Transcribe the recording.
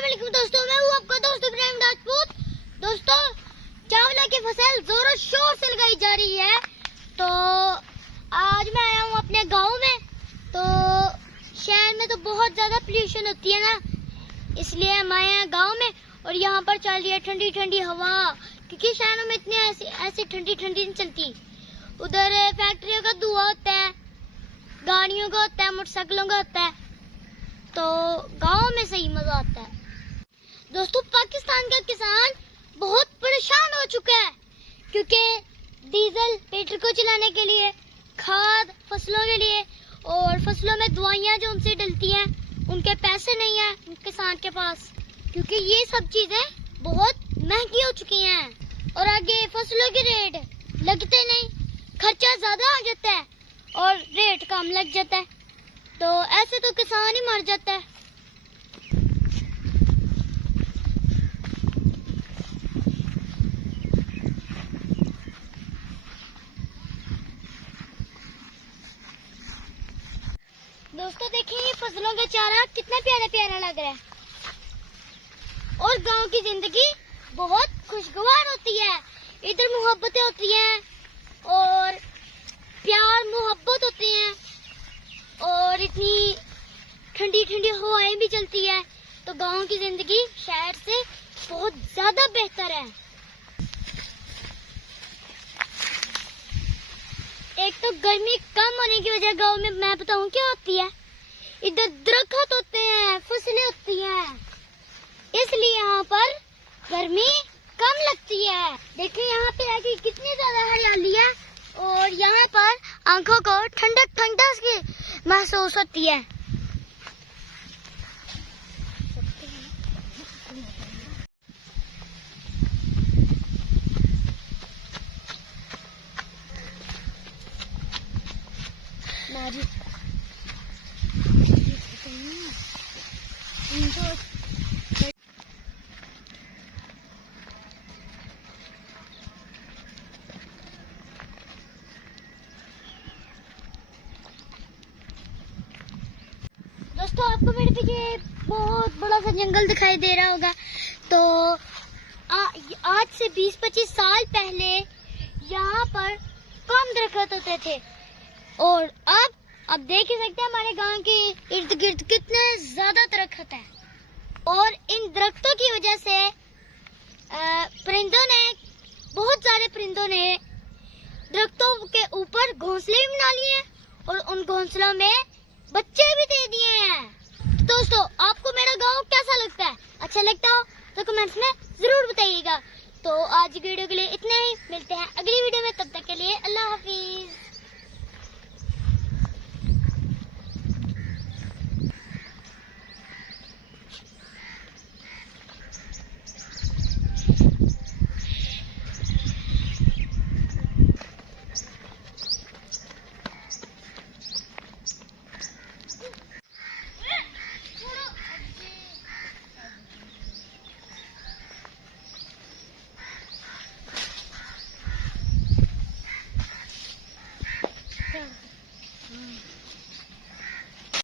अस्सलाम वालेकुम दोस्तों, मैं हूँ आपका दोस्त इब्राहिम राजपूत। दोस्तों, चावला की फसल जोरों शोर से लगाई जा रही है। तो आज मैं आया हूँ अपने गांव में। तो शहर में तो बहुत ज्यादा पोल्यूशन होती है ना, इसलिए हम आए हैं गांव में और यहाँ पर चल रही है ठंडी ठंडी हवा, क्योंकि शहरों में इतनी ऐसी ठंडी ठंडी नहीं चलती। उधर फैक्ट्रियों का धुआं होता है, गाड़ियों का होता है, मोटरसाइकिलों का होता है, तो गांव में सही मजा आता है। दोस्तों, पाकिस्तान का किसान बहुत परेशान हो चुका है, क्योंकि डीजल पेट्रोल को चलाने के लिए, खाद फसलों के लिए और फसलों में दवाइयां जो उनसे डलती हैं, उनके पैसे नहीं है किसान के पास, क्योंकि ये सब चीजें बहुत महंगी हो चुकी हैं। और आगे फसलों के रेट लगते नहीं, खर्चा ज्यादा आ जाता है और रेट कम लग जाता है, तो ऐसे तो किसान ही मर जाता है। दोस्तों देखिए, ये फसलों का चारा कितना प्यारा प्यारा लग रहा है और गांव की जिंदगी बहुत खुशगवार होती है। इधर मोहब्बतें होती हैं और प्यार मोहब्बत होती हैं और इतनी ठंडी ठंडी हवाएं भी चलती है, तो गांव की जिंदगी शहर से बहुत ज्यादा बेहतर है। एक तो गर्मी कम होने की वजह गांव में मैं बताऊं क्या होती है, इधर दरख्त होते हैं, फसलें होती हैं, इसलिए यहाँ पर गर्मी कम लगती है। देखिए यहाँ पे आके कितनी ज्यादा हरियाली है और यहाँ पर आंखों को ठंडक ठंडक की महसूस होती है। दोस्तों, आपको मेरे पीछे बहुत बड़ा सा जंगल दिखाई दे रहा होगा। तो आज से 20-25 साल पहले यहाँ पर कम दरख्त होते थे और अब देख ही सकते हैं हमारे गांव के इर्द गिर्द कितने ज्यादा दरख्त हैं। और इन दरख्तों की वजह से बहुत सारे परिंदों ने दरख्तों के ऊपर घोंसले भी बना लिए हैं और उन घोंसलों में बच्चे भी दे दिए हैं। तो दोस्तों, आपको मेरा गांव कैसा लगता है? अच्छा लगता हो तो कमेंट्स में जरूर बताइएगा। तो आज की वीडियो के लिए इतना ही, मिलते हैं अगली वीडियो में, तब तक के लिए अल्लाह हाफिज।